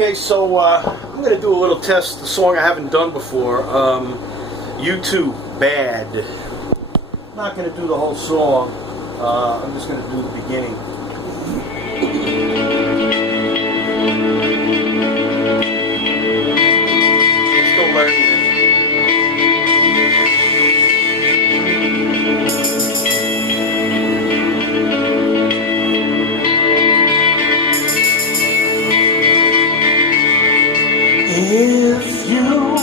Okay, so I'm going to do a little test, a song I haven't done before. U2, Bad. I'm not going to do the whole song. I'm just going to do the beginning. Still learning it. If you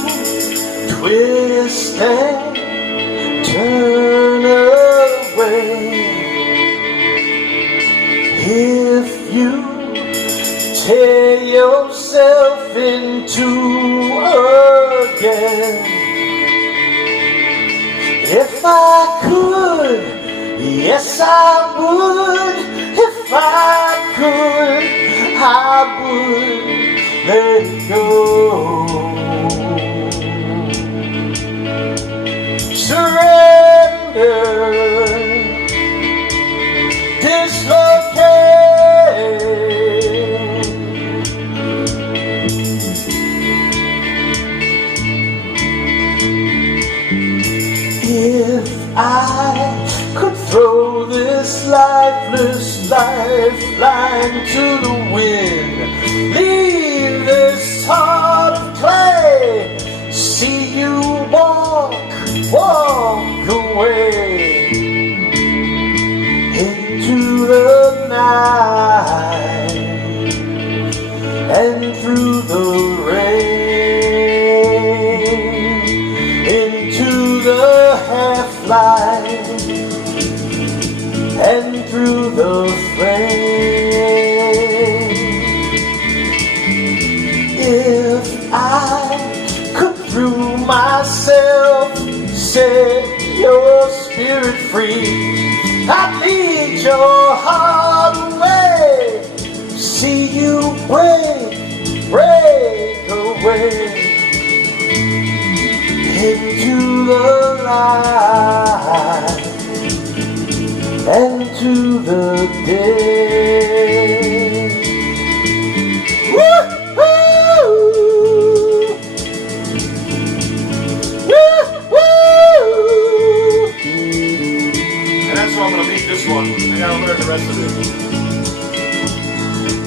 twist and turn away, if you tear yourself in two again, if I could, yes I would, if I could, I would let go. Surrender, dislocate. If I could throw this lifeless lifeline to the wind, leave this heart of clay, see you walk away into the night and through the rain, into the half-light and through the flame. If I could through myself set your spirit free, I'd lead your heart away, see you break away into the light.